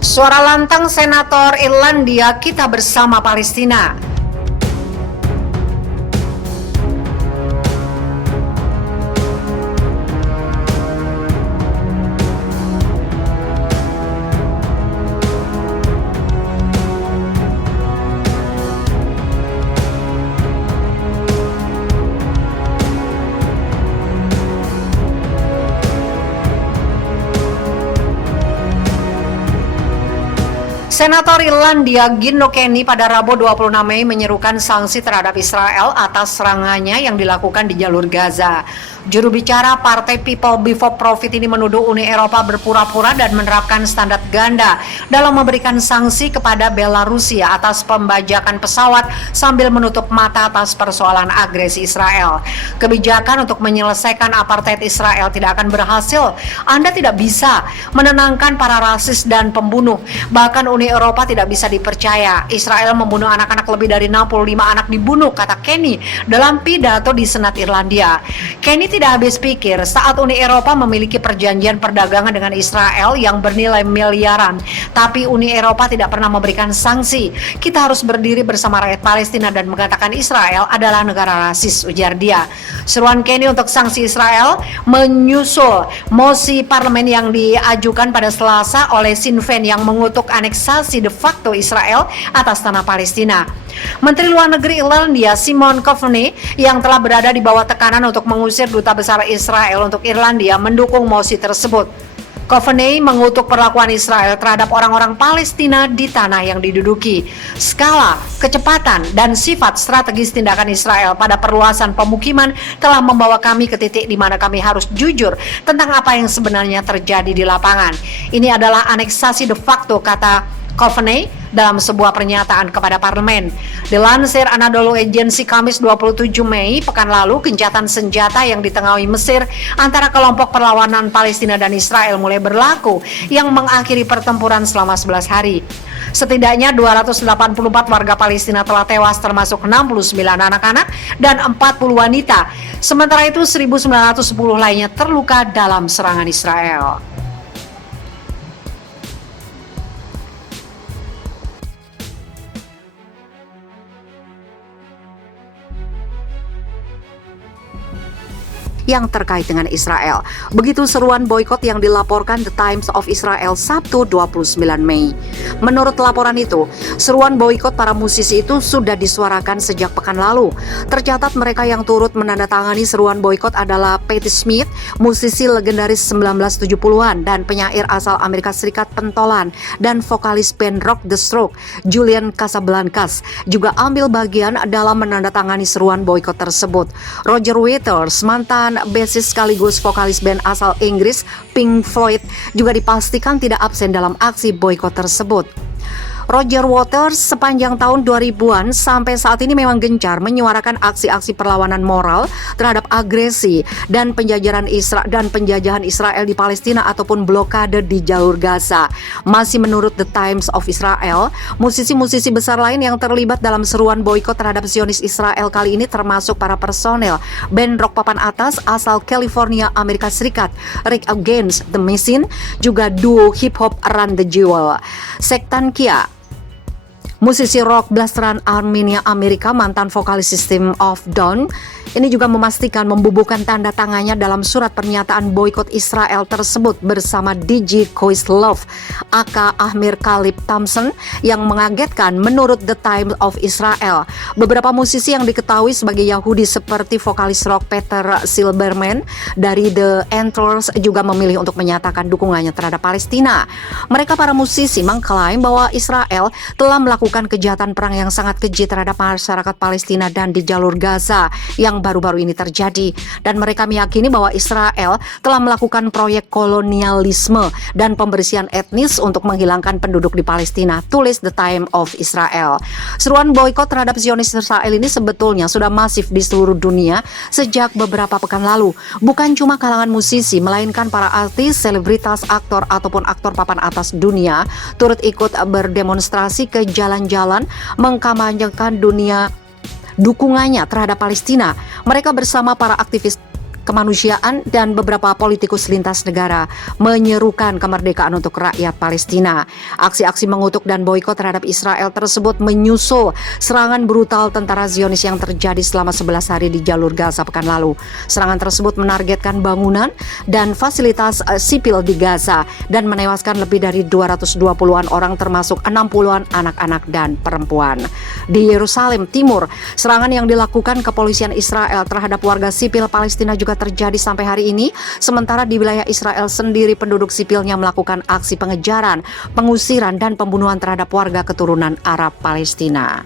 Suara lantang Senator Irlandia, kita bersama Palestina. Senator Irlandia Gino Kenny pada Rabu 26 Mei menyerukan sanksi terhadap Israel atas serangannya yang dilakukan di jalur Gaza. Juru bicara Partai People Before Profit ini menuduh Uni Eropa berpura-pura dan menerapkan standar ganda dalam memberikan sanksi kepada Belarusia atas pembajakan pesawat sambil menutup mata atas persoalan agresi Israel. Kebijakan untuk menyelesaikan apartheid Israel tidak akan berhasil. Anda tidak bisa menenangkan para rasis dan pembunuh. Bahkan Uni Eropa tidak bisa dipercaya. Israel membunuh anak-anak, lebih dari 65 anak dibunuh, kata Kenny dalam pidato di Senat Irlandia. Kenny tidak habis pikir saat Uni Eropa memiliki perjanjian perdagangan dengan Israel yang bernilai miliaran, tapi Uni Eropa tidak pernah memberikan sanksi. Kita harus berdiri bersama rakyat Palestina dan mengatakan Israel adalah negara rasis, ujar dia. Seruan Kenny untuk sanksi Israel menyusul mosi parlemen yang diajukan pada Selasa oleh Sinn Féin yang mengutuk aneksasi de facto Israel atas tanah Palestina. Menteri Luar Negeri Irlandia Simon Coveney yang telah berada di bawah tekanan untuk mengusir duta besar Israel untuk Irlandia mendukung mosi tersebut. Coveney mengutuk perlakuan Israel terhadap orang-orang Palestina di tanah yang diduduki. Skala, kecepatan, dan sifat strategis tindakan Israel pada perluasan pemukiman telah membawa kami ke titik di mana kami harus jujur tentang apa yang sebenarnya terjadi di lapangan. Ini adalah aneksasi de facto, kata Coveney dalam sebuah pernyataan kepada parlemen. Dilansir Anadolu Agency Kamis 27 Mei pekan lalu, gencatan senjata yang ditengahi Mesir antara kelompok perlawanan Palestina dan Israel mulai berlaku yang mengakhiri pertempuran selama 11 hari. Setidaknya 284 warga Palestina telah tewas, termasuk 69 anak-anak dan 40 wanita. Sementara itu 1910 lainnya terluka dalam serangan Israel. Yang terkait dengan Israel. Begitu seruan boikot yang dilaporkan The Times of Israel Sabtu 29 Mei. Menurut laporan itu, seruan boikot para musisi itu sudah disuarakan sejak pekan lalu. Tercatat mereka yang turut menandatangani seruan boikot adalah Patti Smith, musisi legendaris 1970-an dan penyair asal Amerika Serikat pentolan dan vokalis band rock The Strokes, Julian Casablancas, juga ambil bagian dalam menandatangani seruan boikot tersebut. Roger Waters, mantan bassist sekaligus vokalis band asal Inggris Pink Floyd, juga dipastikan tidak absen dalam aksi boikot tersebut. Roger Waters sepanjang tahun 2000-an sampai saat ini memang gencar menyuarakan aksi-aksi perlawanan moral terhadap agresi dan penjajahan Israel di Palestina ataupun blokade di jalur Gaza. Masih menurut The Times of Israel, musisi-musisi besar lain yang terlibat dalam seruan boikot terhadap Zionis Israel kali ini termasuk para personel band rock papan atas asal California, Amerika Serikat, Rage Against the Machine, juga duo hip hop Run the Jewel. Sektan Kia, musisi rock blasteran Armenia Amerika, mantan vokalis System of Down, ini juga memastikan membubuhkan tanda tangannya dalam surat pernyataan boikot Israel tersebut bersama DJ Questlove, aka Ahmir Kalib Thompson, yang mengagetkan menurut The Times of Israel. Beberapa musisi yang diketahui sebagai Yahudi seperti vokalis rock Peter Silberman dari The Antlers juga memilih untuk menyatakan dukungannya terhadap Palestina. Mereka para musisi mengklaim bahwa Israel telah melakukan kejahatan perang yang sangat keji terhadap masyarakat Palestina dan di jalur Gaza yang baru-baru ini terjadi, dan mereka meyakini bahwa Israel telah melakukan proyek kolonialisme dan pembersihan etnis untuk menghilangkan penduduk di Palestina, tulis The Times of Israel. Seruan boikot terhadap Zionis Israel ini sebetulnya sudah masif di seluruh dunia sejak beberapa pekan lalu. Bukan cuma kalangan musisi, melainkan para artis, selebritas, aktor ataupun aktor papan atas dunia turut ikut berdemonstrasi ke jalan-jalan mengkampanyekan dukungannya terhadap Palestina. Mereka bersama para aktivis kemanusiaan, dan beberapa politikus lintas negara menyerukan kemerdekaan untuk rakyat Palestina. Aksi-aksi mengutuk dan boikot terhadap Israel tersebut menyusul serangan brutal tentara Zionis yang terjadi selama 11 hari di jalur Gaza pekan lalu. Serangan tersebut menargetkan bangunan dan fasilitas sipil di Gaza dan menewaskan lebih dari 220-an orang termasuk 60-an anak-anak dan perempuan. Di Yerusalem Timur, serangan yang dilakukan kepolisian Israel terhadap warga sipil Palestina juga terjadi sampai hari ini, sementara di wilayah Israel sendiri penduduk sipilnya melakukan aksi pengejaran, pengusiran, dan pembunuhan terhadap warga keturunan Arab Palestina.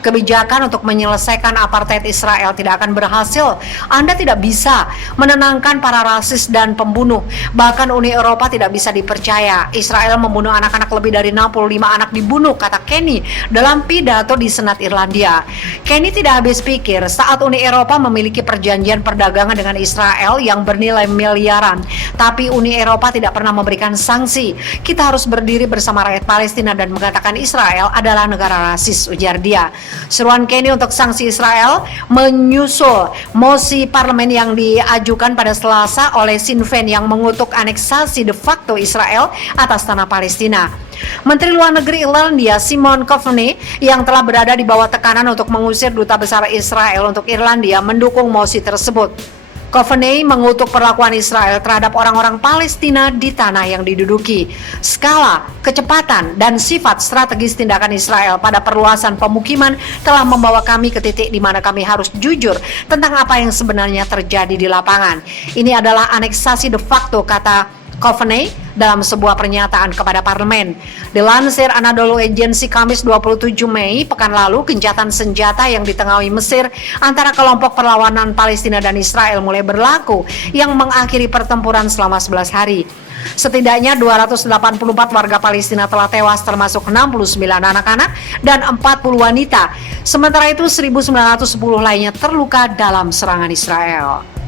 Kebijakan untuk menyelesaikan apartheid Israel tidak akan berhasil. Anda tidak bisa menenangkan para rasis dan pembunuh. Bahkan Uni Eropa tidak bisa dipercaya. Israel membunuh anak-anak, lebih dari 65 anak dibunuh, kata Kenny dalam pidato di Senat Irlandia. Kenny tidak habis pikir saat Uni Eropa memiliki perjanjian perdagangan dengan Israel yang bernilai miliaran. Tapi Uni Eropa tidak pernah memberikan sanksi. Kita harus berdiri bersama rakyat Palestina dan mengatakan Israel adalah negara rasis, ujar dia. Seruan Kenny untuk sanksi Israel menyusul mosi parlemen yang diajukan pada Selasa oleh Sinn Féin yang mengutuk aneksasi de facto Israel atas tanah Palestina. Menteri Luar Negeri Irlandia Simon Coveney yang telah berada di bawah tekanan untuk mengusir duta besar Israel untuk Irlandia mendukung mosi tersebut. Coveney mengutuk perlakuan Israel terhadap orang-orang Palestina di tanah yang diduduki. Skala, kecepatan, dan sifat strategis tindakan Israel pada perluasan pemukiman telah membawa kami ke titik di mana kami harus jujur tentang apa yang sebenarnya terjadi di lapangan. Ini adalah aneksasi de facto, kata Coveney dalam sebuah pernyataan kepada parlemen. Dilansir Anadolu Agency Kamis 27 Mei pekan lalu, gencatan senjata yang ditengahi Mesir antara kelompok perlawanan Palestina dan Israel mulai berlaku yang mengakhiri pertempuran selama 11 hari. Setidaknya 284 warga Palestina telah tewas termasuk 69 anak-anak dan 40 wanita. Sementara itu 1910 lainnya terluka dalam serangan Israel.